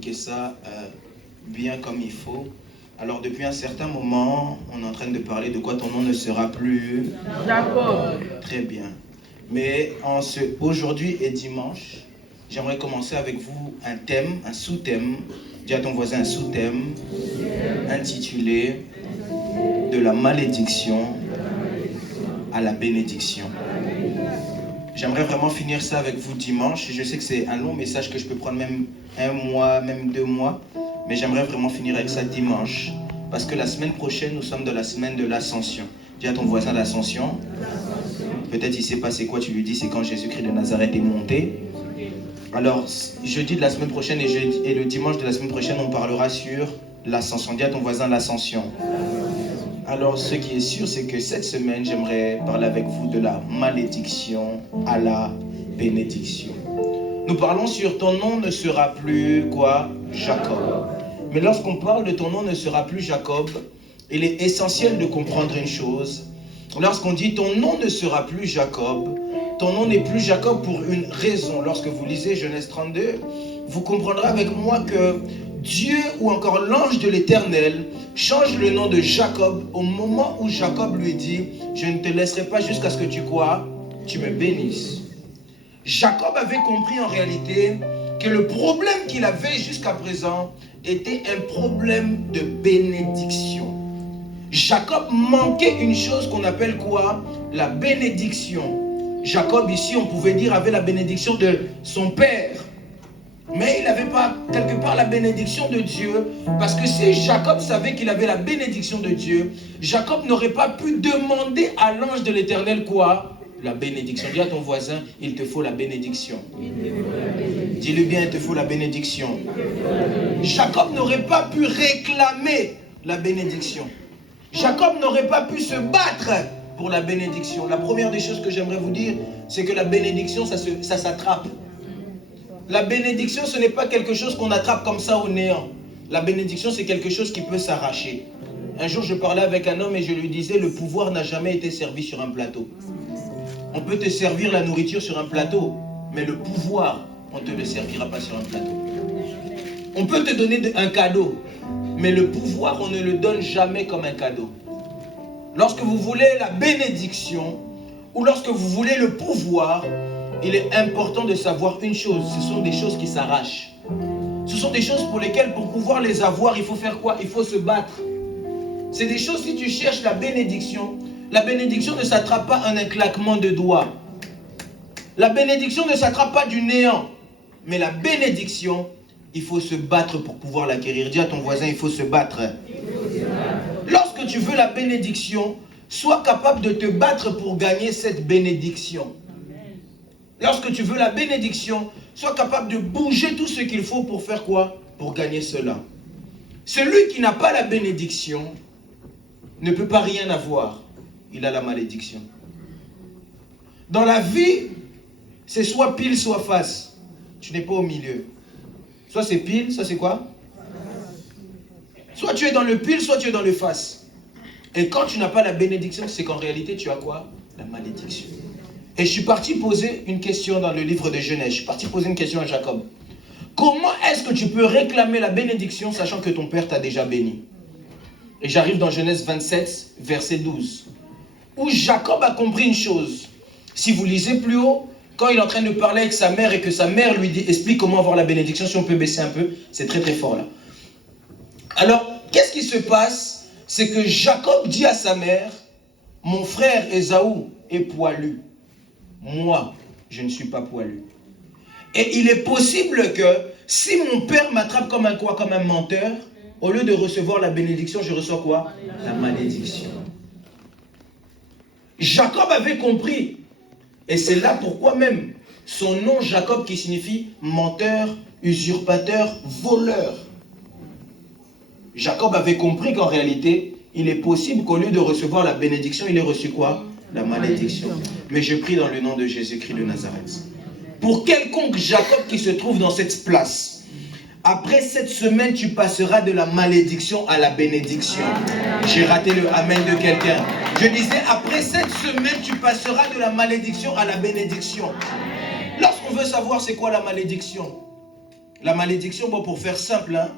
Que ça bien comme il faut. Alors depuis un certain moment, on est en train de parler de quoi ton nom ne sera plus Jacob. Très bien. Mais aujourd'hui et dimanche, j'aimerais commencer avec vous un thème, un sous-thème. Dis à ton voisin un sous-thème intitulé de la malédiction à la bénédiction. J'aimerais vraiment finir ça avec vous dimanche. Je sais que c'est un long message que je peux prendre même un mois, même 2 mois. Mais j'aimerais vraiment finir avec ça dimanche. Parce que la semaine prochaine, nous sommes dans la semaine de l'Ascension. Dis à ton voisin l'Ascension. Peut-être il ne sait pas c'est quoi, tu lui dis c'est quand Jésus-Christ de Nazareth est monté. Alors, jeudi de la semaine prochaine et le dimanche de la semaine prochaine, on parlera sur l'Ascension. Dis à ton voisin l'Ascension. Alors, ce qui est sûr, c'est que cette semaine, j'aimerais parler avec vous de la malédiction à la bénédiction. Nous parlons sur ton nom ne sera plus quoi? Jacob. Mais lorsqu'on parle de ton nom ne sera plus Jacob, il est essentiel de comprendre une chose. Lorsqu'on dit ton nom ne sera plus Jacob, ton nom n'est plus Jacob pour une raison. Lorsque vous lisez Genèse 32, vous comprendrez avec moi que Dieu ou encore l'ange de l'Éternel change le nom de Jacob au moment où Jacob lui dit « Je ne te laisserai pas jusqu'à ce que tu quoi? Tu me bénisses. » Jacob avait compris en réalité que le problème qu'il avait jusqu'à présent était un problème de bénédiction. Jacob manquait une chose qu'on appelle quoi? La bénédiction. Jacob ici, on pouvait dire, avait la bénédiction de son père. Mais il n'avait pas quelque part la bénédiction de Dieu. Parce que si Jacob savait qu'il avait la bénédiction de Dieu, Jacob n'aurait pas pu demander à l'ange de l'Éternel quoi? La bénédiction. Dis à ton voisin, il te faut la bénédiction. Dis-lui bien, il te faut la bénédiction. Jacob n'aurait pas pu réclamer la bénédiction. Jacob n'aurait pas pu se battre pour la bénédiction. La première des choses que j'aimerais vous dire, c'est que la bénédiction, ça s'attrape. La bénédiction, ce n'est pas quelque chose qu'on attrape comme ça au néant. La bénédiction, c'est quelque chose qui peut s'arracher. Un jour, je parlais avec un homme et je lui disais, le pouvoir n'a jamais été servi sur un plateau. On peut te servir la nourriture sur un plateau, mais le pouvoir, on ne te le servira pas sur un plateau. On peut te donner un cadeau, mais le pouvoir, on ne le donne jamais comme un cadeau. Lorsque vous voulez la bénédiction, ou lorsque vous voulez le pouvoir, il est important de savoir une chose, ce sont des choses qui s'arrachent. Ce sont des choses pour lesquelles, pour pouvoir les avoir, il faut faire quoi? Il faut se battre. C'est des choses, si tu cherches la bénédiction ne s'attrape pas en un claquement de doigts. La bénédiction ne s'attrape pas du néant. Mais la bénédiction, il faut se battre pour pouvoir l'acquérir. Dis à ton voisin, il faut se battre. Lorsque tu veux la bénédiction, sois capable de te battre pour gagner cette bénédiction. Lorsque tu veux la bénédiction, sois capable de bouger tout ce qu'il faut pour faire quoi? Pour gagner cela. Celui qui n'a pas la bénédiction ne peut pas rien avoir. Il a la malédiction. Dans la vie, c'est soit pile, soit face. Tu n'es pas au milieu. Soit c'est pile, soit c'est quoi? Soit tu es dans le pile, soit tu es dans le face. Et quand tu n'as pas la bénédiction, c'est qu'en réalité, tu as quoi? La malédiction. Et je suis parti poser une question dans le livre de Genèse. Je suis parti poser une question à Jacob. Comment est-ce que tu peux réclamer la bénédiction sachant que ton père t'a déjà béni? Et j'arrive dans Genèse 27, verset 12. Où Jacob a compris une chose. Si vous lisez plus haut, quand il est en train de parler avec sa mère et que sa mère lui dit, explique comment avoir la bénédiction, si on peut baisser un peu, c'est très très fort là. Alors, qu'est-ce qui se passe? C'est que Jacob dit à sa mère, mon frère Ésaü est poilu. Moi, je ne suis pas poilu. Et il est possible que si mon père m'attrape comme un quoi, comme un menteur, au lieu de recevoir la bénédiction, je reçois quoi? La malédiction. Jacob avait compris. Et c'est là pourquoi même son nom Jacob qui signifie menteur, usurpateur, voleur. Jacob avait compris qu'en réalité, il est possible qu'au lieu de recevoir la bénédiction, il ait reçu quoi? La malédiction. Mais je prie dans le nom de Jésus-Christ de Nazareth. Pour quelconque Jacob qui se trouve dans cette place, après cette semaine, tu passeras de la malédiction à la bénédiction. J'ai raté le amen de quelqu'un. Je disais, après cette semaine, tu passeras de la malédiction à la bénédiction. Lorsqu'on veut savoir c'est quoi la malédiction, La malédiction, bon, pour faire simple, hein,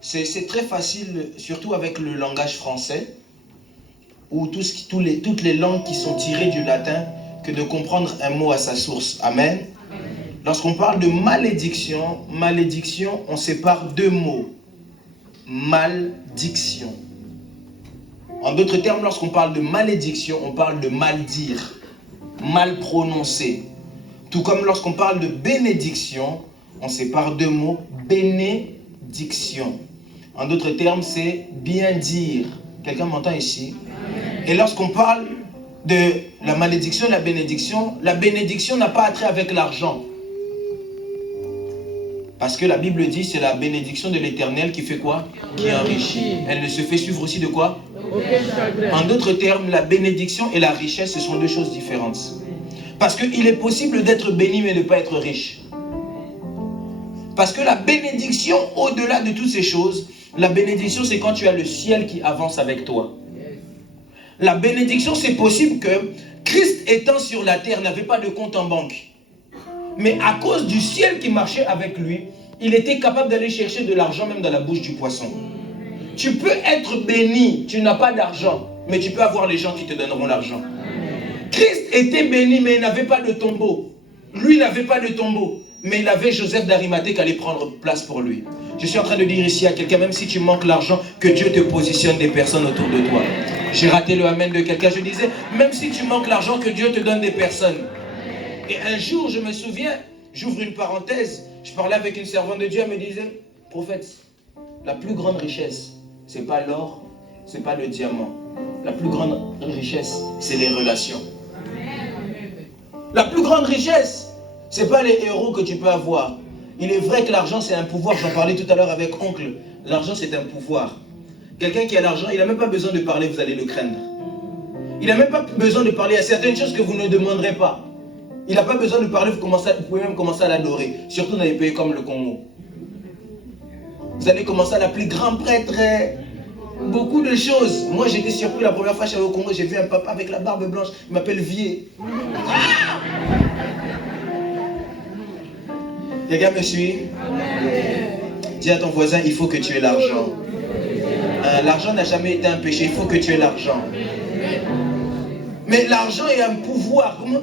c'est très facile, surtout avec le langage français, ou toutes les langues qui sont tirées du latin, que de comprendre un mot à sa source. Amen. Lorsqu'on parle de malédiction, on sépare deux mots. Maldiction. En d'autres termes, lorsqu'on parle de malédiction, on parle de mal dire, mal prononcer. Tout comme lorsqu'on parle de bénédiction, on sépare deux mots, bénédiction. En d'autres termes, c'est bien dire. Quelqu'un m'entend ici? Et lorsqu'on parle de la malédiction et la bénédiction n'a pas attrait avec l'argent. Parce que la Bible dit, c'est la bénédiction de l'Éternel qui fait quoi? Qui enrichit. Elle ne se fait suivre aussi de quoi? En d'autres termes, la bénédiction et la richesse, ce sont deux choses différentes. Parce qu'il est possible d'être béni mais de ne pas être riche. Parce que la bénédiction, au-delà de toutes ces choses, la bénédiction, c'est quand tu as le ciel qui avance avec toi. La bénédiction, c'est possible que Christ étant sur la terre n'avait pas de compte en banque. Mais à cause du ciel qui marchait avec lui, il était capable d'aller chercher de l'argent même dans la bouche du poisson. Tu peux être béni, tu n'as pas d'argent, mais tu peux avoir les gens qui te donneront l'argent. Christ était béni, mais il n'avait pas de tombeau. Lui n'avait pas de tombeau, mais il avait Joseph d'Arimathée qui allait prendre place pour lui. Je suis en train de dire ici à quelqu'un, même si tu manques l'argent, que Dieu te positionne des personnes autour de toi. J'ai raté le amen de quelqu'un, je disais, même si tu manques l'argent, que Dieu te donne des personnes. Et un jour, je me souviens, j'ouvre une parenthèse, je parlais avec une servante de Dieu, elle me disait, prophète, la plus grande richesse, c'est pas l'or, c'est pas le diamant. La plus grande richesse, c'est les relations. La plus grande richesse, c'est pas les héros que tu peux avoir. Il est vrai que l'argent, c'est un pouvoir. J'en parlais tout à l'heure avec oncle. L'argent, c'est un pouvoir. Quelqu'un qui a l'argent, il n'a même pas besoin de parler, vous allez le craindre. Il n'a même pas besoin de parler à certaines choses que vous ne demanderez pas. Il n'a pas besoin de parler, vous pouvez même commencer à l'adorer. Surtout dans les pays comme le Congo. Vous allez commencer à l'appeler grand prêtre. Beaucoup de choses. Moi, j'étais surpris la première fois que j'allais au Congo. J'ai vu un papa avec la barbe blanche. Il m'appelle Vier. Quelqu'un me suit? Dis à ton voisin, il faut que tu aies l'argent. L'argent n'a jamais été un péché. Il faut que tu aies l'argent. Mais l'argent est un pouvoir. Comment?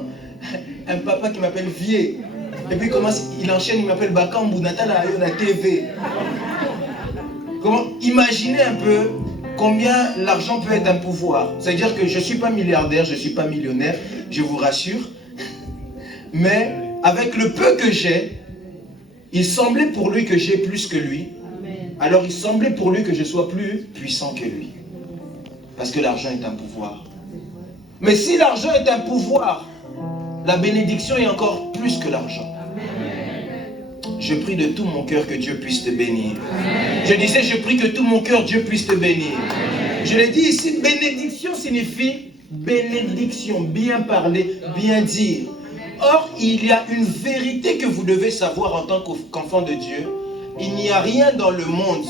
Un papa qui m'appelle Vier. Et puis il enchaîne, il m'appelle Bakambu, Natal à TV. Comment? Imaginez un peu combien l'argent peut être un pouvoir. C'est-à-dire que je ne suis pas milliardaire, je ne suis pas millionnaire, je vous rassure. Mais avec le peu que j'ai, il semblait pour lui que j'ai plus que lui. Alors il semblait pour lui que je sois plus puissant que lui. Parce que l'argent est un pouvoir. Mais si l'argent est un pouvoir, la bénédiction est encore plus que l'argent. Je prie de tout mon cœur que Dieu puisse te bénir. Je disais, je prie que tout mon cœur Dieu puisse te bénir. Je l'ai dit ici, bénédiction signifie bénédiction, bien parler, bien dire. Or, il y a une vérité que vous devez savoir en tant qu'enfant de Dieu. Il n'y a rien dans le monde,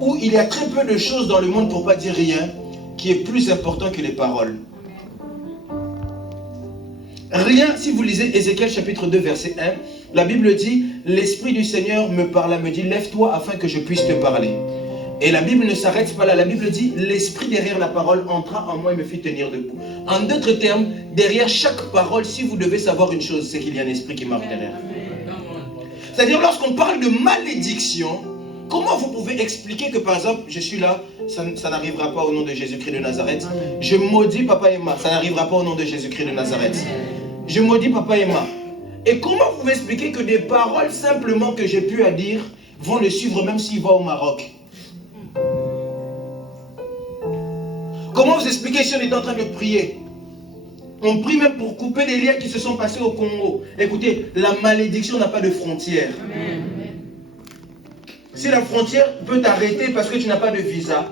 ou il y a très peu de choses dans le monde, pour ne pas dire rien, qui est plus important que les paroles. Rien, si vous lisez Ézéchiel chapitre 2 verset 1, la Bible dit, l'Esprit du Seigneur me parla, me dit, lève-toi afin que je puisse te parler. Et la Bible ne s'arrête pas là, la Bible dit, l'Esprit derrière la parole entra en moi et me fit tenir debout. En d'autres termes, derrière chaque parole, si vous devez savoir une chose, c'est qu'il y a un esprit qui marche derrière. C'est-à-dire, lorsqu'on parle de malédiction, comment vous pouvez expliquer que par exemple, je suis là, ça n'arrivera pas au nom de Jésus-Christ de Nazareth. Je maudis Papa Emma, ça n'arrivera pas au nom de Jésus-Christ de Nazareth. Je maudis Papa Emma. Et comment vous expliquez que des paroles simplement que j'ai pu à dire vont le suivre même s'il va au Maroc? Comment vous expliquez si on est en train de prier? On prie même pour couper les liens qui se sont passés au Congo. Écoutez, la malédiction n'a pas de frontière. Si la frontière peut t'arrêter parce que tu n'as pas de visa,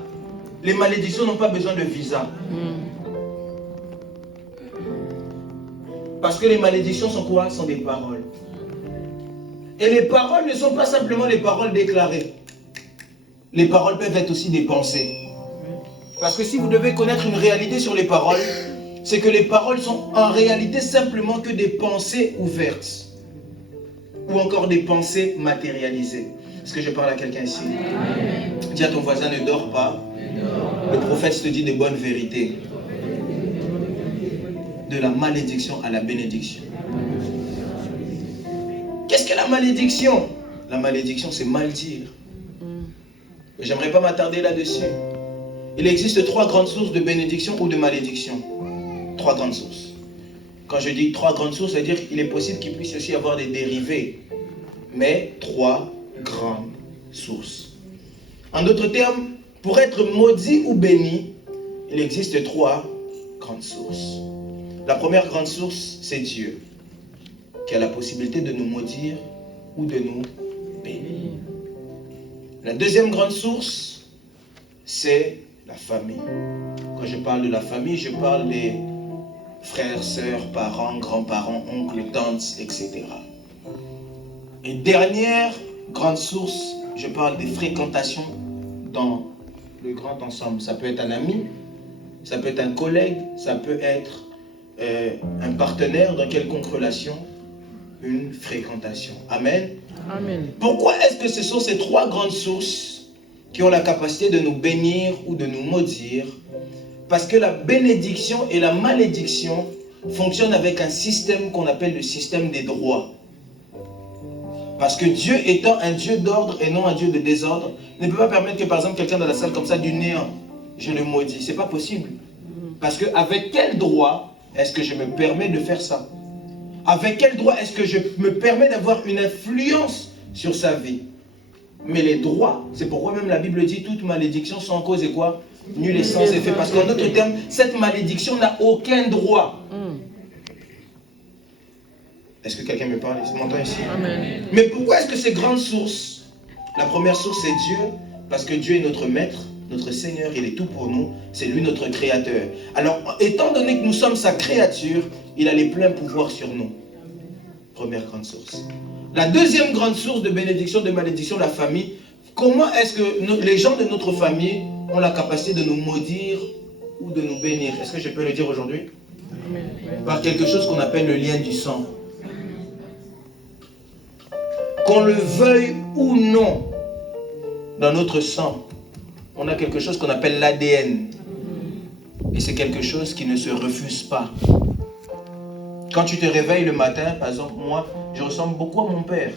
les malédictions n'ont pas besoin de visa. Parce que les malédictions sont quoi? Sont des paroles. Et les paroles ne sont pas simplement les paroles déclarées. Les paroles peuvent être aussi des pensées. Parce que si vous devez connaître une réalité sur les paroles, c'est que les paroles sont en réalité simplement que des pensées ouvertes. ou encore des pensées matérialisées. Est-ce que je parle à quelqu'un ici? Amen. Dis à ton voisin, ne dors pas. Le prophète te dit de bonnes vérités. De la malédiction à la bénédiction. Qu'est-ce que la malédiction? La malédiction, c'est mal dire. J'aimerais pas m'attarder là-dessus. Il existe 3 grandes sources de bénédiction ou de malédiction. 3 grandes sources. Quand je dis 3 grandes sources, c'est-à-dire qu'il est possible qu'il puisse aussi avoir des dérivés. Mais 3 grandes sources. En d'autres termes, pour être maudit ou béni, il existe 3 grandes sources. La première grande source, c'est Dieu, qui a la possibilité de nous maudire ou de nous bénir. La deuxième grande source, c'est la famille. Quand je parle de la famille, je parle des frères, sœurs, parents, grands-parents, oncles, tantes, etc. Et dernière grande source, je parle des fréquentations dans le grand ensemble. Ça peut être un ami, ça peut être un collègue, ça peut être un partenaire dans quelconque relation, une fréquentation. Amen. Amen. Pourquoi est-ce que ce sont ces 3 grandes sources qui ont la capacité de nous bénir ou de nous maudire? Parce que la bénédiction et la malédiction fonctionnent avec un système qu'on appelle le système des droits. Parce que Dieu étant un Dieu d'ordre et non un Dieu de désordre, ne peut pas permettre que par exemple quelqu'un dans la salle comme ça du néant, je le maudis. C'est pas possible. Parce que avec quel droit est-ce que je me permets de faire ça? Avec quel droit est-ce que je me permets d'avoir une influence sur sa vie? Mais les droits, c'est pourquoi même la Bible dit toute malédiction sans cause et quoi? Nul et sans effet. Parce qu'en d'autres termes, cette malédiction n'a aucun droit. Est-ce que quelqu'un me parle? Tu m'entends ici? Amen. Mais pourquoi est-ce que ces grandes sources? La première source, c'est Dieu. Parce que Dieu est notre maître, notre Seigneur. Il est tout pour nous. C'est lui notre créateur. Alors, étant donné que nous sommes sa créature, il a les pleins pouvoirs sur nous. Première grande source. La deuxième grande source de bénédiction, de malédiction, la famille. Comment est-ce que les gens de notre famille ont la capacité de nous maudire ou de nous bénir? Est-ce que je peux le dire aujourd'hui? Par quelque chose qu'on appelle le lien du sang. Qu'on le veuille ou non, dans notre sang, on a quelque chose qu'on appelle l'ADN. Et c'est quelque chose qui ne se refuse pas. Quand tu te réveilles le matin, par exemple, moi, je ressemble beaucoup à mon père.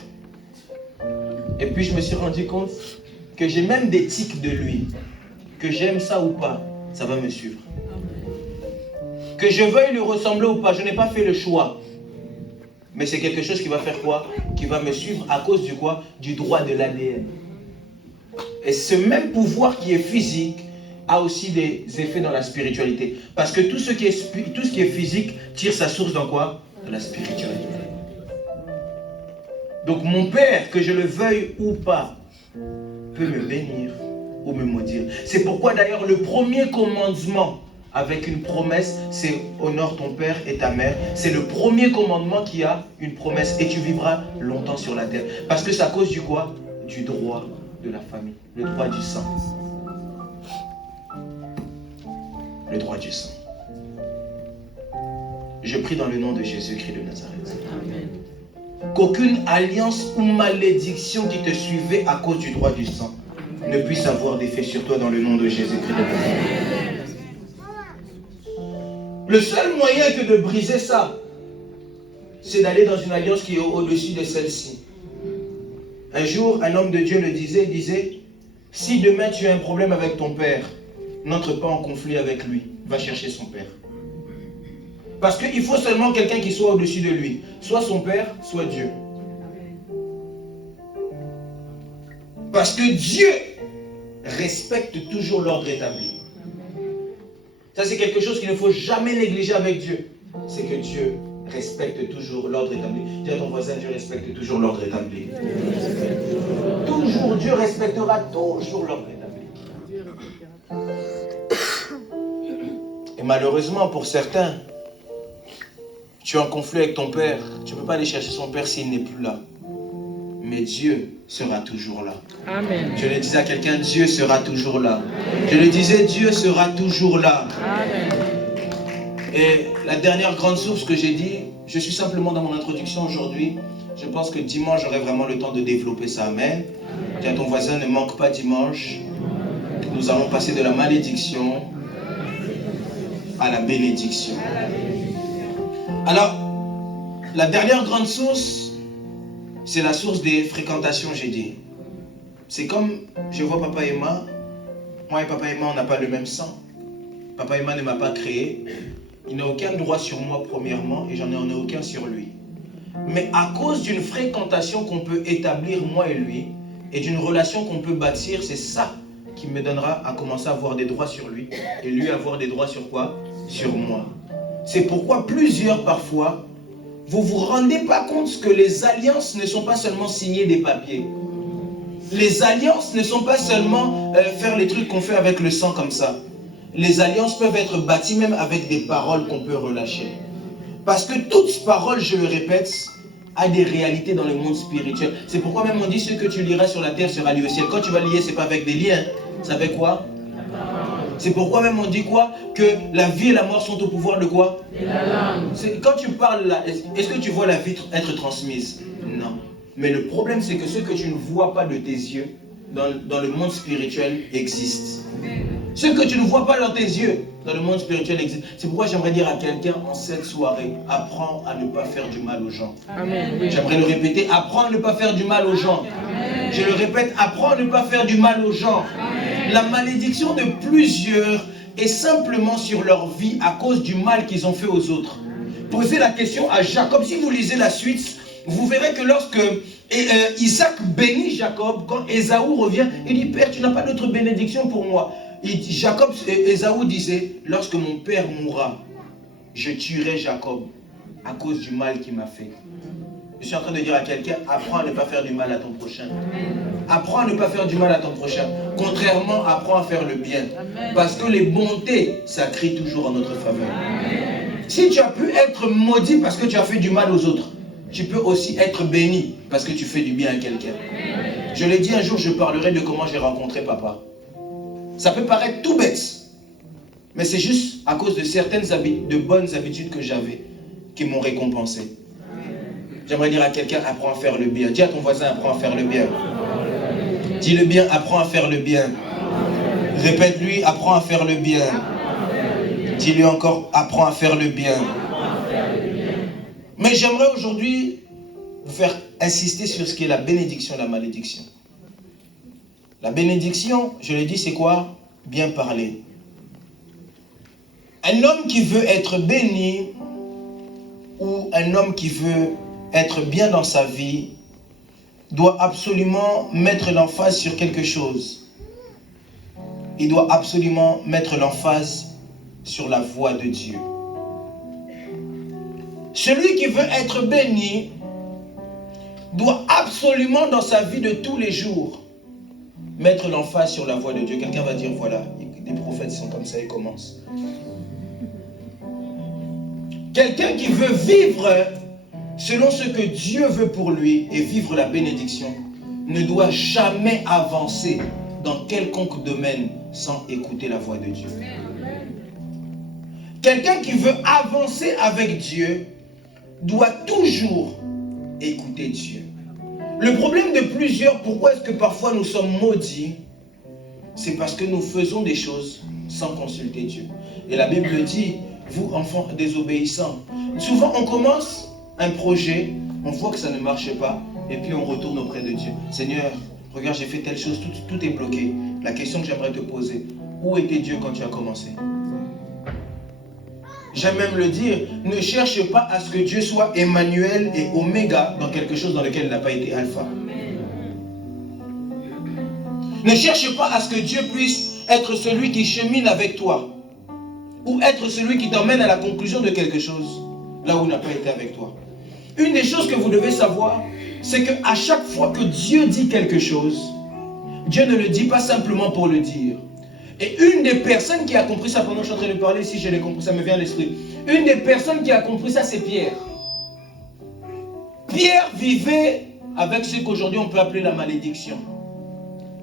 Et puis je me suis rendu compte que j'ai même des tics de lui. Que j'aime ça ou pas, ça va me suivre. Que je veuille lui ressembler ou pas, je n'ai pas fait le choix. Mais c'est quelque chose qui va faire quoi? Qui va me suivre à cause du quoi? Du droit de l'ADN. Et ce même pouvoir qui est physique a aussi des effets dans la spiritualité. Parce que tout ce qui est physique tire sa source dans quoi? De la spiritualité. Donc mon père, que je le veuille ou pas, peut me bénir ou me maudire. C'est pourquoi d'ailleurs le premier commandement avec une promesse, c'est honore ton père et ta mère. C'est le premier commandement qui a une promesse et tu vivras longtemps sur la terre. Parce que c'est à cause du quoi? Du droit de la famille, le droit du sang. Le droit du sang. Je prie dans le nom de Jésus-Christ de Nazareth. Amen. Qu'aucune alliance ou malédiction qui te suivait à cause du droit du sang ne puisse avoir d'effet sur toi dans le nom de Jésus-Christ de Nazareth. Le seul moyen que de briser ça, c'est d'aller dans une alliance qui est au-dessus de celle-ci. Un jour, un homme de Dieu le disait, il disait, si demain tu as un problème avec ton père, n'entre pas en conflit avec lui, va chercher son père. Parce qu'il faut seulement quelqu'un qui soit au-dessus de lui, soit son père, soit Dieu. Parce que Dieu respecte toujours l'ordre établi. Ça, c'est quelque chose qu'il ne faut jamais négliger avec Dieu. C'est que Dieu respecte toujours l'ordre établi. Dis à ton voisin, Dieu respecte toujours l'ordre établi. Toujours, Dieu respectera toujours l'ordre établi. Et malheureusement, pour certains, tu es en conflit avec ton père. Tu ne peux pas aller chercher son père s'il n'est plus là. Mais Dieu sera toujours là. Amen. Je le disais à quelqu'un, Dieu sera toujours là. Je le disais, Dieu sera toujours là. Amen. Et la dernière grande source que j'ai dit, je suis simplement dans mon introduction aujourd'hui, Je pense que dimanche, j'aurai vraiment le temps de développer ça. Amen. Dis à ton voisin, ne manque pas dimanche. Nous allons passer de la malédiction à la bénédiction. Alors, la dernière grande source, c'est la source des fréquentations, j'ai dit. C'est comme, je vois Papa Emma. Moi et Papa Emma, on n'a pas le même sang. Papa Emma ne m'a pas créé. Il n'a aucun droit sur moi, premièrement, et j'en ai aucun sur lui. Mais à cause d'une fréquentation qu'on peut établir, moi et lui, et d'une relation qu'on peut bâtir, c'est ça qui me donnera à commencer à avoir des droits sur lui, et lui avoir des droits sur quoi? Sur moi. C'est pourquoi plusieurs, parfois, vous ne vous rendez pas compte que les alliances ne sont pas seulement signer des papiers. Les alliances ne sont pas seulement faire les trucs qu'on fait avec le sang comme ça. Les alliances peuvent être bâties même avec des paroles qu'on peut relâcher. Parce que toute parole, je le répète, a des réalités dans le monde spirituel. C'est pourquoi même on dit ce que tu liras sur la terre sera lié au ciel. Quand tu vas lier, ce n'est pas avec des liens. C'est avec quoi? C'est pourquoi même on dit quoi? Que la vie et la mort sont au pouvoir de quoi? De la langue. Quand tu parles là, est-ce que tu vois la vie être transmise? Non. Mais le problème, c'est que ce que tu ne vois pas de tes yeux, dans le monde spirituel, existe. Ce que tu ne vois pas dans tes yeux, dans le monde spirituel, existe. C'est pourquoi j'aimerais dire à quelqu'un en cette soirée, apprends à ne pas faire du mal aux gens. Amen. J'aimerais le répéter, apprends à ne pas faire du mal aux gens. Amen. Je le répète, apprends à ne pas faire du mal aux gens. Amen. La malédiction de plusieurs est simplement sur leur vie à cause du mal qu'ils ont fait aux autres. Posez la question à Jacob. Si vous lisez la suite, vous verrez que lorsque Isaac bénit Jacob, quand Ésaü revient, il dit, Père, tu n'as pas d'autre bénédiction pour moi. Ésaü disait, lorsque mon père mourra, je tuerai Jacob à cause du mal qu'il m'a fait. Je suis en train de dire à quelqu'un, apprends à ne pas faire du mal à ton prochain. Apprends à ne pas faire du mal à ton prochain. Contrairement, apprends à faire le bien. Parce que les bontés, ça crie toujours en notre faveur. Si tu as pu être maudit parce que tu as fait du mal aux autres, tu peux aussi être béni parce que tu fais du bien à quelqu'un. Je l'ai dit un jour, je parlerai de comment j'ai rencontré papa. Ça peut paraître tout bête, mais c'est juste à cause de certaines de bonnes habitudes que j'avais qui m'ont récompensé. J'aimerais dire à quelqu'un, apprends à faire le bien. Dis à ton voisin, apprends à faire le bien. Dis le bien, apprends à faire le bien. Répète-lui, apprends à faire le bien. Dis-lui encore, apprends à faire le bien. Mais j'aimerais aujourd'hui vous faire insister sur ce qui est la bénédiction et la malédiction. La bénédiction, je l'ai dit, c'est quoi? Bien parler. Un homme qui veut être béni ou un homme qui veut être bien dans sa vie doit absolument mettre l'emphase sur quelque chose. Il doit absolument mettre l'emphase sur la voix de Dieu. Celui qui veut être béni doit absolument dans sa vie de tous les jours mettre l'emphase sur la voix de Dieu. Quelqu'un va dire, voilà, les prophètes sont comme ça, ils commencent. Quelqu'un qui veut vivre selon ce que Dieu veut pour lui et vivre la bénédiction ne doit jamais avancer dans quelconque domaine sans écouter la voix de Dieu. Quelqu'un qui veut avancer avec Dieu doit toujours écouter Dieu. Le problème de plusieurs, pourquoi est-ce que parfois nous sommes maudits? C'est parce que nous faisons des choses sans consulter Dieu. Et la Bible dit, vous enfants désobéissants, souvent on commence un projet, on voit que ça ne marche pas, et puis on retourne auprès de Dieu. Seigneur, regarde, j'ai fait telle chose, tout est bloqué. La question que j'aimerais te poser, où était Dieu quand tu as commencé? J'aime même le dire, ne cherche pas à ce que Dieu soit Emmanuel et Oméga dans quelque chose dans lequel il n'a pas été Alpha. Ne cherche pas à ce que Dieu puisse être celui qui chemine avec toi ou être celui qui t'emmène à la conclusion de quelque chose là où il n'a pas été avec toi. Une des choses que vous devez savoir, c'est qu'à chaque fois que Dieu dit quelque chose, Dieu ne le dit pas simplement pour le dire. Et une des personnes qui a compris ça, pendant que je suis en train de parler, si je l'ai compris, ça me vient à l'esprit. Une des personnes qui a compris ça, c'est Pierre. Pierre vivait avec ce qu'aujourd'hui on peut appeler la malédiction.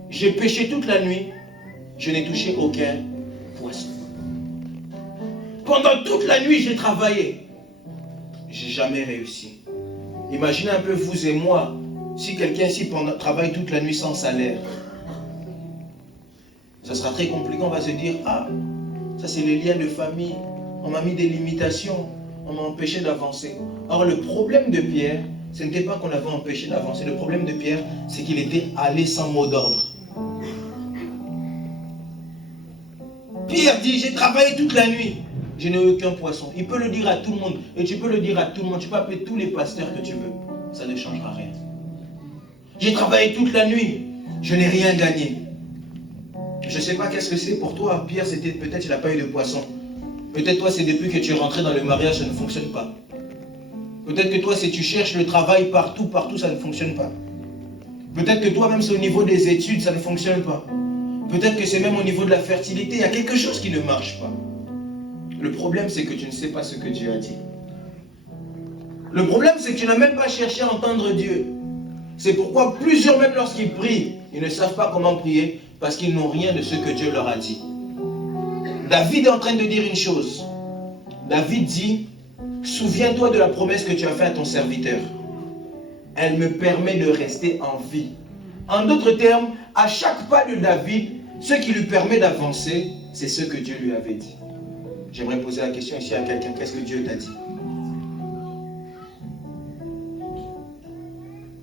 J'ai péché toute la nuit, je n'ai touché aucun poisson. Pendant toute la nuit, j'ai travaillé. J'ai jamais réussi. Imaginez un peu vous et moi, si quelqu'un ici travaille toute la nuit sans salaire, ça sera très compliqué, on va se dire, ah, ça c'est les liens de famille, on m'a mis des limitations, on m'a empêché d'avancer. Or le problème de Pierre, ce n'était pas qu'on l'avait empêché d'avancer, le problème de Pierre, c'est qu'il était allé sans mot d'ordre. Pierre dit, j'ai travaillé toute la nuit, je n'ai aucun poisson. Il peut le dire à tout le monde, et tu peux le dire à tout le monde, tu peux appeler tous les pasteurs que tu veux, ça ne changera rien. J'ai travaillé toute la nuit, je n'ai rien gagné. Je ne sais pas qu'est-ce que c'est pour toi. Pierre, c'était peut-être il n'a pas eu de poisson. Peut-être toi, c'est depuis que tu es rentré dans le mariage, ça ne fonctionne pas. Peut-être que toi, si tu cherches le travail partout, ça ne fonctionne pas. Peut-être que toi, même c'est au niveau des études, ça ne fonctionne pas. Peut-être que c'est même au niveau de la fertilité, il y a quelque chose qui ne marche pas. Le problème, c'est que tu ne sais pas ce que Dieu a dit. Le problème, c'est que tu n'as même pas cherché à entendre Dieu. C'est pourquoi plusieurs, même lorsqu'ils prient, ils ne savent pas comment prier, parce qu'ils n'ont rien de ce que Dieu leur a dit. David est en train de dire une chose. David dit, souviens-toi de la promesse que tu as faite à ton serviteur. Elle me permet de rester en vie. En d'autres termes, à chaque pas de David, ce qui lui permet d'avancer, c'est ce que Dieu lui avait dit. J'aimerais poser la question ici à quelqu'un, qu'est-ce que Dieu t'a dit?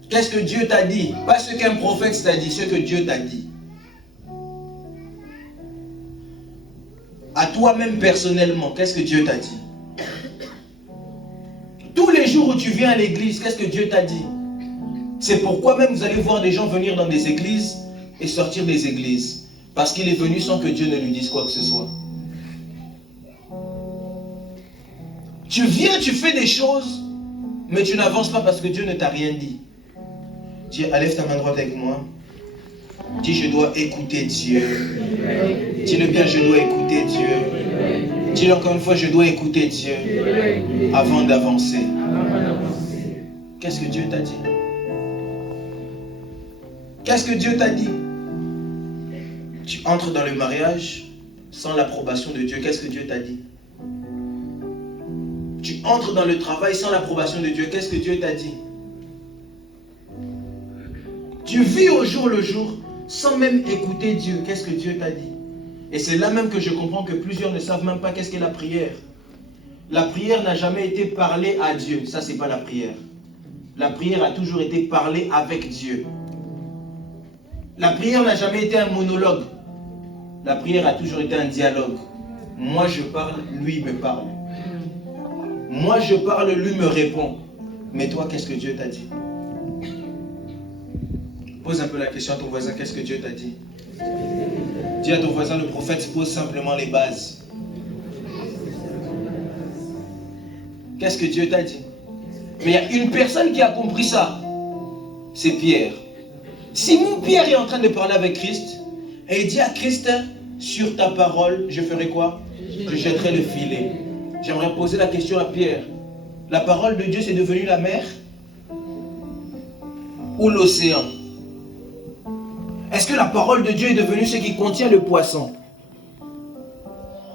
Qu'est-ce que Dieu t'a dit? Pas ce qu'un prophète t'a dit, ce que Dieu t'a dit. À toi-même personnellement, qu'est-ce que Dieu t'a dit? Tous les jours où tu viens à l'église, qu'est-ce que Dieu t'a dit? C'est pourquoi même vous allez voir des gens venir dans des églises et sortir des églises. Parce qu'il est venu sans que Dieu ne lui dise quoi que ce soit. Tu viens, tu fais des choses, mais tu n'avances pas parce que Dieu ne t'a rien dit. Dis, lève ta main droite avec moi. Dis, je dois écouter Dieu. Dis-le bien, je dois écouter Dieu. Dis-le encore une fois, je dois écouter Dieu avant d'avancer. Qu'est-ce que Dieu t'a dit? Qu'est-ce que Dieu t'a dit? Tu entres dans le mariage sans l'approbation de Dieu. Qu'est-ce que Dieu t'a dit? Tu entres dans le travail sans l'approbation de Dieu. Qu'est-ce que Dieu t'a dit? Tu vis au jour le jour sans même écouter Dieu. Qu'est-ce que Dieu t'a dit? Et c'est là même que je comprends que plusieurs ne savent même pas qu'est-ce qu'est la prière. La prière n'a jamais été parler à Dieu. Ça, c'est pas la prière. La prière a toujours été parler avec Dieu. La prière n'a jamais été un monologue. La prière a toujours été un dialogue. Moi, je parle, lui me parle. Moi, je parle, lui me répond. Mais toi, qu'est-ce que Dieu t'a dit? Pose un peu la question à ton voisin, qu'est-ce que Dieu t'a dit? Dis à ton voisin, le prophète pose simplement les bases. Qu'est-ce que Dieu t'a dit? Mais il y a une personne qui a compris ça. C'est Pierre. Simon Pierre est en train de parler avec Christ. Et il dit à Christ, sur ta parole, je ferai quoi? Je jetterai le filet. J'aimerais poser la question à Pierre. La parole de Dieu, c'est devenu la mer? Ou l'océan? Est-ce que la parole de Dieu est devenue ce qui contient le poisson?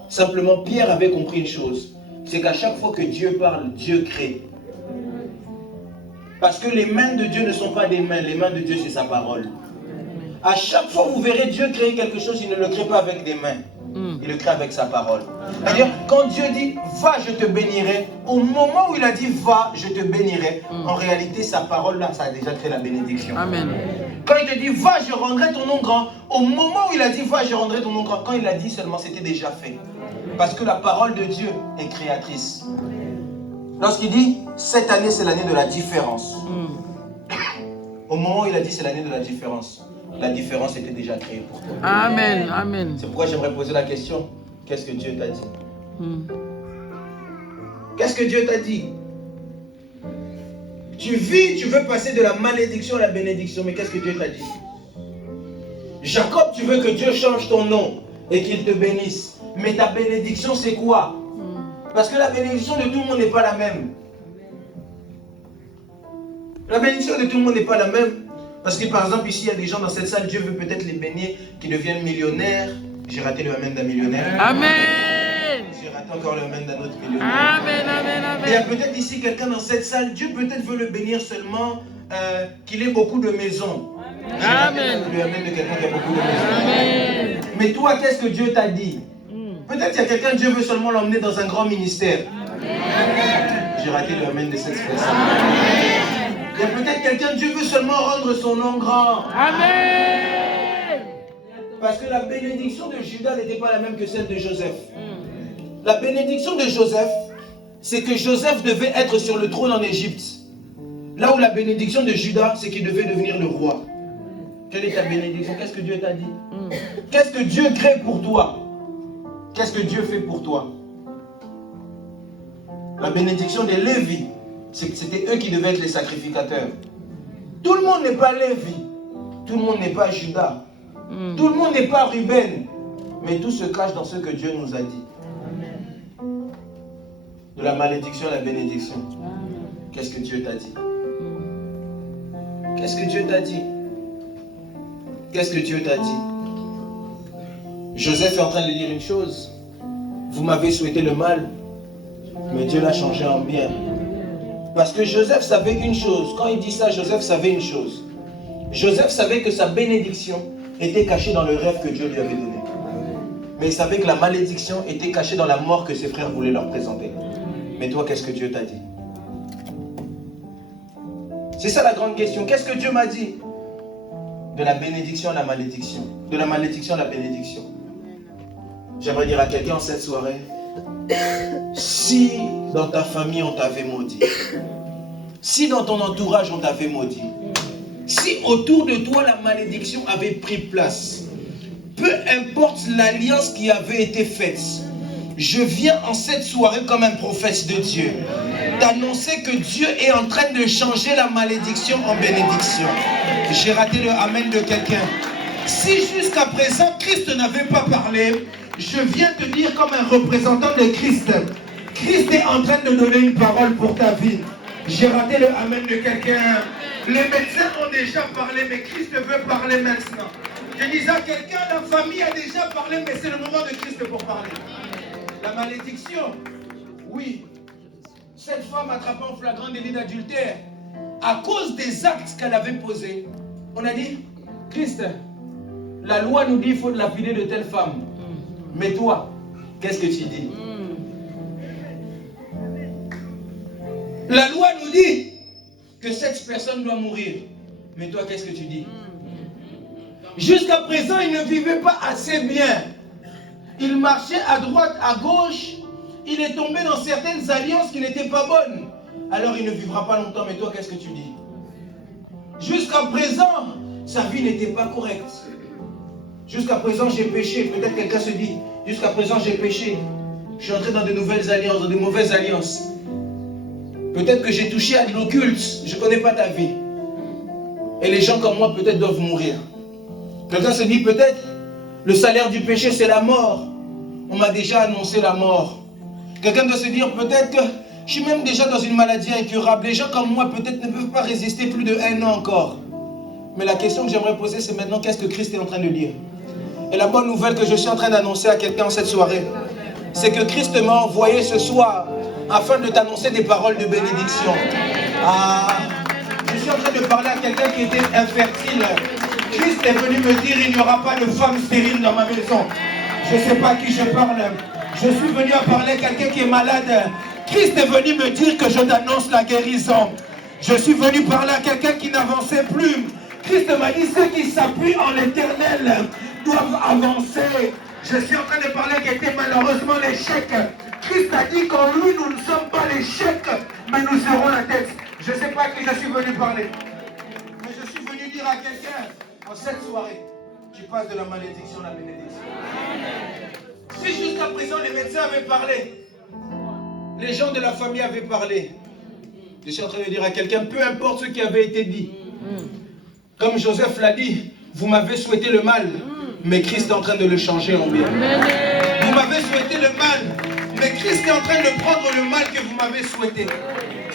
Simplement, Pierre avait compris une chose. C'est qu'à chaque fois que Dieu parle, Dieu crée. Parce que les mains de Dieu ne sont pas des mains. Les mains de Dieu, c'est sa parole. À chaque fois, vous verrez Dieu créer quelque chose, il ne le crée pas avec des mains. Il le crée avec sa parole. C'est-à-dire, quand Dieu dit, va, je te bénirai, au moment où il a dit, va, je te bénirai, en réalité, sa parole là, ça a déjà créé la bénédiction. Amen. Quand il te dit, va, je rendrai ton nom grand, au moment où il a dit, va, je rendrai ton nom grand, quand il l'a dit seulement, c'était déjà fait. Parce que la parole de Dieu est créatrice. Lorsqu'il dit, cette année, c'est l'année de la différence. Au moment où il a dit, c'est l'année de la différence. La différence était déjà créée pour toi. Amen, amen. C'est pourquoi j'aimerais poser la question. Qu'est-ce que Dieu t'a dit? Qu'est-ce que Dieu t'a dit? Tu vis, tu veux passer de la malédiction à la bénédiction, mais qu'est-ce que Dieu t'a dit? Jacob, tu veux que Dieu change ton nom et qu'il te bénisse. Mais ta bénédiction, c'est quoi? Parce que la bénédiction de tout le monde n'est pas la même. La bénédiction de tout le monde n'est pas la même. Parce que par exemple, ici, il y a des gens dans cette salle, Dieu veut peut-être les bénir, qui deviennent millionnaires. J'ai raté le amen d'un millionnaire. Amen. J'ai raté encore le amen d'un autre milieu. Amen, amen, amen. Il y a peut-être ici quelqu'un dans cette salle, Dieu peut-être veut le bénir seulement qu'il ait beaucoup de maisons. Amen. Le amen de quelqu'un qui a beaucoup de maisons. Amen. Mais toi, qu'est-ce que Dieu t'a dit? Peut-être qu'il y a quelqu'un, Dieu veut seulement l'emmener dans un grand ministère. J'ai raté le amen de cette personne. Il y a peut-être quelqu'un, Dieu veut seulement rendre son nom grand. Amen. Parce que la bénédiction de Judas n'était pas la même que celle de Joseph. La bénédiction de Joseph, c'est que Joseph devait être sur le trône en Égypte. Là où la bénédiction de Judas, c'est qu'il devait devenir le roi. Quelle est ta bénédiction? Qu'est-ce que Dieu t'a dit? Qu'est-ce que Dieu crée pour toi? Qu'est-ce que Dieu fait pour toi? La bénédiction des Lévi, c'était eux qui devaient être les sacrificateurs. Tout le monde n'est pas Lévi. Tout le monde n'est pas Judas. Tout le monde n'est pas Ruben. Mais tout se cache dans ce que Dieu nous a dit. De la malédiction à la bénédiction. Qu'est-ce que Dieu t'a dit? Qu'est-ce que Dieu t'a dit? Qu'est-ce que Dieu t'a dit? Joseph est en train de dire une chose. Vous m'avez souhaité le mal, mais Dieu l'a changé en bien. Parce que Joseph savait une chose. Quand il dit ça, Joseph savait une chose. Joseph savait que sa bénédiction était cachée dans le rêve que Dieu lui avait donné. Mais il savait que la malédiction était cachée dans la mort que ses frères voulaient leur présenter. Mais toi, qu'est-ce que Dieu t'a dit? C'est ça la grande question. Qu'est-ce que Dieu m'a dit? De la bénédiction à la malédiction. De la malédiction à la bénédiction. J'aimerais dire à quelqu'un en cette soirée, si dans ta famille on t'avait maudit, si dans ton entourage on t'avait maudit, si autour de toi la malédiction avait pris place, peu importe l'alliance qui avait été faite, je viens en cette soirée comme un prophète de Dieu d'annoncer que Dieu est en train de changer la malédiction en bénédiction. J'ai raté le amen de quelqu'un. Si jusqu'à présent Christ n'avait pas parlé, je viens te dire comme un représentant de Christ, Christ est en train de donner une parole pour ta vie. J'ai raté le amen de quelqu'un. Les médecins ont déjà parlé, mais Christ veut parler maintenant. Je disais à quelqu'un, la famille a déjà parlé, mais c'est le moment de Christ pour parler. La malédiction, oui. Cette femme attrapée en flagrant délit d'adultère, à cause des actes qu'elle avait posés, on a dit, Christ, la loi nous dit qu'il faut lapider de telle femme. Mais toi, qu'est-ce que tu dis? La loi nous dit que cette personne doit mourir. Mais toi, qu'est-ce que tu dis? Jusqu'à présent, il ne vivait pas assez bien. Il marchait à droite, à gauche. Il est tombé dans certaines alliances qui n'étaient pas bonnes. Alors il ne vivra pas longtemps. Mais toi, qu'est-ce que tu dis? Jusqu'à présent, sa vie n'était pas correcte. Jusqu'à présent, j'ai péché. Peut-être quelqu'un se dit, jusqu'à présent, j'ai péché. Je suis entré dans de nouvelles alliances, dans de mauvaises alliances. Peut-être que j'ai touché à de l'occulte. Je ne connais pas ta vie. Et les gens comme moi, peut-être, doivent mourir. Quelqu'un se dit, peut-être, le salaire du péché, c'est la mort. On m'a déjà annoncé la mort. Quelqu'un doit se dire, peut-être que je suis même déjà dans une maladie incurable. Les gens comme moi, peut-être, ne peuvent pas résister plus de 1 an encore. Mais la question que j'aimerais poser, c'est maintenant, qu'est-ce que Christ est en train de dire? Et la bonne nouvelle que je suis en train d'annoncer à quelqu'un cette soirée, c'est que Christ m'a envoyé ce soir afin de t'annoncer des paroles de bénédiction. Je suis en train de parler à quelqu'un qui était infertile. Christ est venu me dire, il n'y aura pas de femme stérile dans ma maison. Je ne sais pas à qui je parle. Je suis venu à parler à quelqu'un qui est malade. Christ est venu me dire que je t'annonce la guérison. Je suis venu parler à quelqu'un qui n'avançait plus. Christ m'a dit, ceux qui s'appuient en l'Éternel doivent avancer. Je suis en train de parler à quelqu'un, malheureusement, l'échec. Christ a dit qu'en lui, nous ne sommes pas l'échec, mais nous serons la tête. Je ne sais pas à qui je suis venu parler. Mais je suis venu dire à quelqu'un, en cette soirée, tu passes de la malédiction à la bénédiction. Si jusqu'à présent, les médecins avaient parlé, les gens de la famille avaient parlé, je suis en train de dire à quelqu'un, peu importe ce qui avait été dit, comme Joseph l'a dit, vous m'avez souhaité le mal, mais Christ est en train de le changer en bien. Vous m'avez souhaité le mal, mais Christ est en train de prendre le mal que vous m'avez souhaité.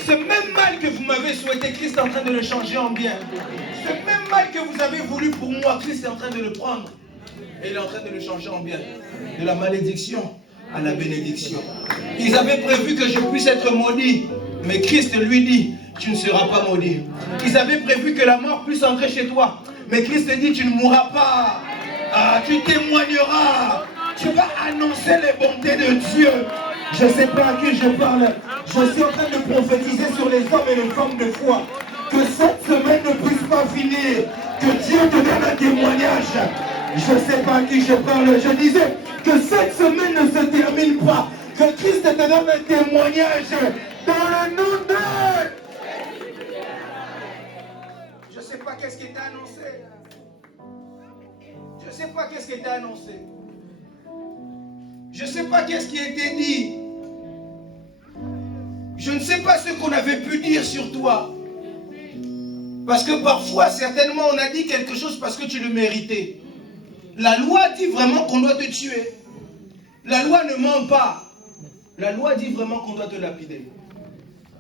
Ce même mal que vous m'avez souhaité, Christ est en train de le changer en bien. Ce même mal que vous avez voulu pour moi, Christ est en train de le prendre. Et il est en train de le changer en bien. De la malédiction à la bénédiction. Ils avaient prévu que je puisse être maudit. Mais Christ lui dit, tu ne seras pas maudit. Ils avaient prévu que la mort puisse entrer chez toi. Mais Christ dit, tu ne mourras pas. Ah, tu témoigneras. Tu vas annoncer les bontés de Dieu. Je ne sais pas à qui je parle. Je suis en train de prophétiser sur les hommes et les femmes de foi. Que cette semaine ne puisse pas finir. Que Dieu te donne un témoignage. Je ne sais pas à qui je parle. Je disais que cette semaine ne se termine pas. Que Christ te donne un témoignage. Dans le nom de... Je ne sais pas qu'est-ce qui t'a annoncé. Je ne sais pas qu'est-ce qui t'a annoncé. Je ne sais pas qu'est-ce qui a été dit. Je ne sais pas ce qu'on avait pu dire sur toi. Parce que parfois, certainement, on a dit quelque chose parce que tu le méritais. La loi dit vraiment qu'on doit te tuer. La loi ne ment pas. La loi dit vraiment qu'on doit te lapider.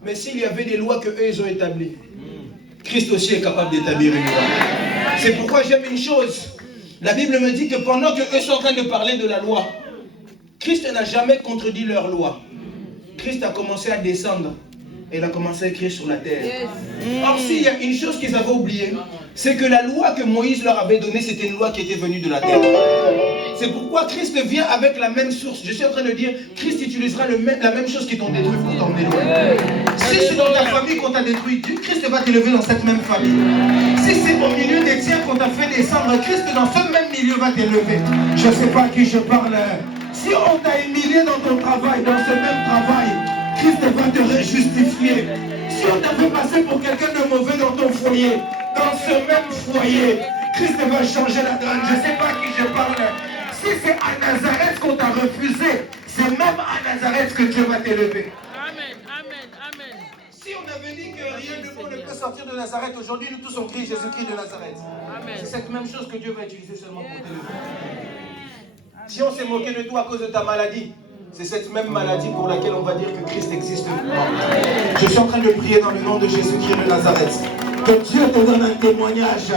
Mais s'il y avait des lois qu'eux, ils ont établies, Christ aussi est capable d'établir une loi. C'est pourquoi j'aime une chose. La Bible me dit que pendant qu'eux sont en train de parler de la loi, Christ n'a jamais contredit leur loi. Christ a commencé à descendre et il a commencé à écrire sur la terre. Or, s'il y a une chose qu'ils avaient oubliée, c'est que la loi que Moïse leur avait donnée, c'était une loi qui était venue de la terre. C'est pourquoi Christ vient avec la même source. Je suis en train de dire, Christ utilisera la même chose qui t'ont détruit pour t'emmener loin. Si c'est dans ta famille qu'on t'a détruit, Christ va t'élever dans cette même famille. Si c'est au milieu des tiens qu'on t'a fait descendre, Christ dans ce même milieu va t'élever. Je ne sais pas à qui je parle. Si on t'a humilié dans ton travail, dans ce même travail, Christ va te justifier. Si on t'a fait passer pour quelqu'un de mauvais dans ton foyer, dans ce même foyer, Christ va changer la donne. Je ne sais pas à qui je parle. Si c'est à Nazareth qu'on t'a refusé, c'est même à Nazareth que Dieu va t'élever. Amen, amen, amen. Si on avait dit que rien de bon ne peut sortir de Nazareth, aujourd'hui nous tous on crie Jésus-Christ de Nazareth. C'est cette même chose que Dieu va utiliser seulement pour t'élever. Si on s'est moqué de toi à cause de ta maladie, c'est cette même maladie pour laquelle on va dire que Christ existe. Je suis en train de prier dans le nom de Jésus-Christ de Nazareth. Que Dieu te donne un témoignage.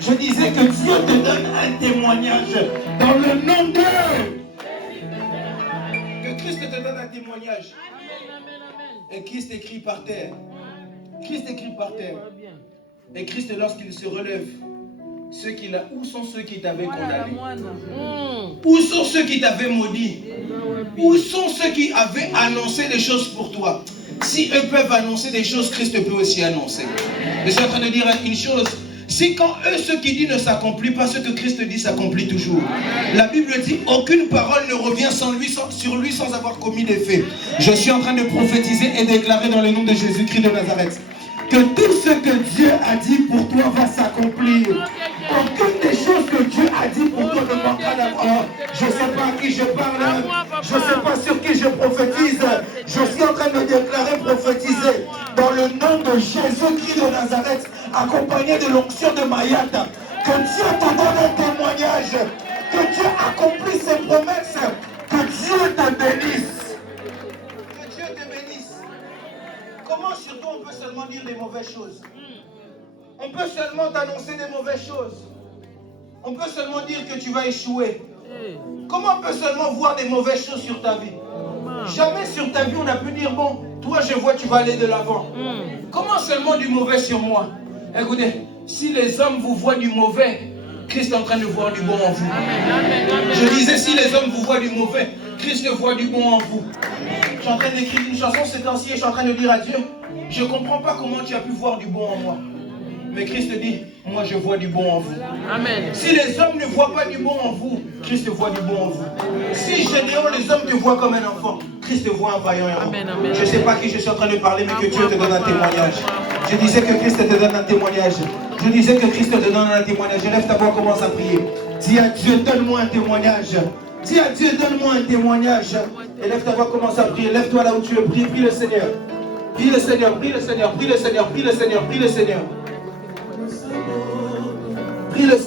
Je disais que Dieu te donne un témoignage dans le nom de... Que Christ te donne un témoignage. Et Christ écrit par terre. Christ écrit par terre. Et Christ, lorsqu'il se relève, où sont ceux qui t'avaient condamné? Où sont ceux qui t'avaient maudit? Où sont ceux qui avaient annoncé des choses pour toi? Si eux peuvent annoncer des choses, Christ peut aussi annoncer. Je suis en train de dire une chose. Si quand eux, ce qui dit ne s'accomplit pas, ce que Christ dit s'accomplit toujours. La Bible dit, aucune parole ne revient sur lui sans avoir commis des faits. Je suis en train de prophétiser et déclarer dans le nom de Jésus-Christ de Nazareth que tout ce que Dieu a dit pour toi va s'accomplir. Aucune des choses que Dieu a dit pour toi ne manquera d'avoir. Je ne sais pas à qui je parle. Je ne sais pas sur qui je prophétise. Je suis en train de déclarer, prophétiser dans le nom de Jésus-Christ de Nazareth, accompagné de l'onction de Mayat. Que Dieu te donne un témoignage. Que Dieu accomplisse ses promesses. Que Dieu te bénisse. Que Dieu te bénisse. Comment sur toi on peut seulement dire des mauvaises choses? On peut seulement t'annoncer des mauvaises choses. On peut seulement dire que tu vas échouer. Comment on peut seulement voir des mauvaises choses sur ta vie? Jamais sur ta vie on a pu dire, bon, toi je vois tu vas aller de l'avant. Comment seulement du mauvais sur moi? Écoutez, si les hommes vous voient du mauvais, Christ est en train de voir du bon en vous. Je disais, si les hommes vous voient du mauvais, Christ voit du bon en vous. Je suis en train d'écrire une chanson ces temps-ci et je suis en train de dire à Dieu, je ne comprends pas comment tu as pu voir du bon en moi. Mais Christ dit, moi je vois du bon en vous. Amen. Si les hommes ne voient pas du bon en vous, Christ voit du bon en vous. Si Gédéon, les hommes te voient comme un enfant, Christ voit un vaillant héros. Je ne sais pas qui je suis en train de parler, mais que Dieu te donne un témoignage. Je disais que Christ te donne un témoignage. Je disais que Christ te donne un témoignage. Lève ta voix, commence à prier. Dis à Dieu, donne-moi un témoignage. Dis à Dieu, donne-moi un témoignage. Et lève ta voix, commence à prier. Lève-toi là où tu es, prie, prie le Seigneur. Prie le Seigneur, prie le Seigneur, prie le Seigneur, prie le Seigneur, prie le Seigneur. Prie le Seigneur.